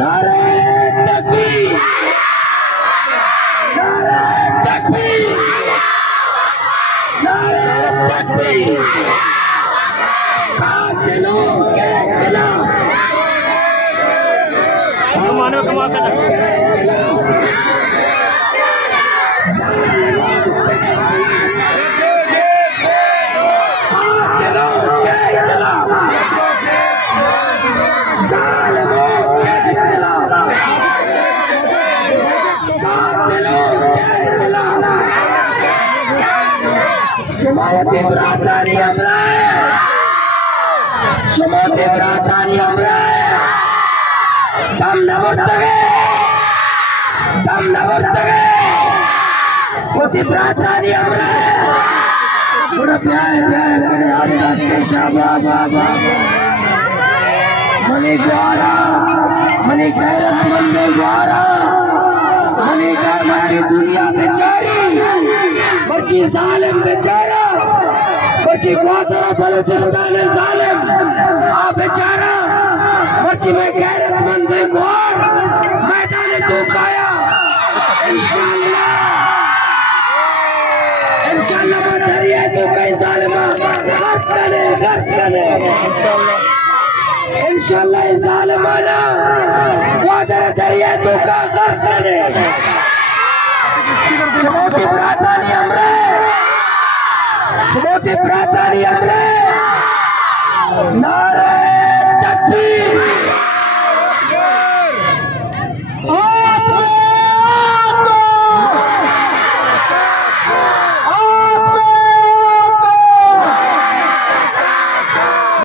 नारे तकबीर, नारे तकबीर, नारे तकबीर। कातिलों के खिलाफ Shumoti beratani amrai, Shumoti beratani amrai. Dam na murtage, dam na murtage. Shumoti beratani amrai. Pura pyar kare Adidas ke shabab, mani gwara, mani gairat mande gwara, mani ka machi dunia बेचारी, बची जालिम बेचारा, बची ग्वादर बलूचिस्तान जालिम, आ बेचारा, बची में गैरतमंद ग्वार, मैदान तो काया, इंशाल्लाह बदरिया तो कई जालिमा, गर्द करे, इंशाल्लाह जालिमाना, ग्वादर दरिया तो का गर्द करे। Shumoti beratani amrai, Shumoti beratani amrai. Nara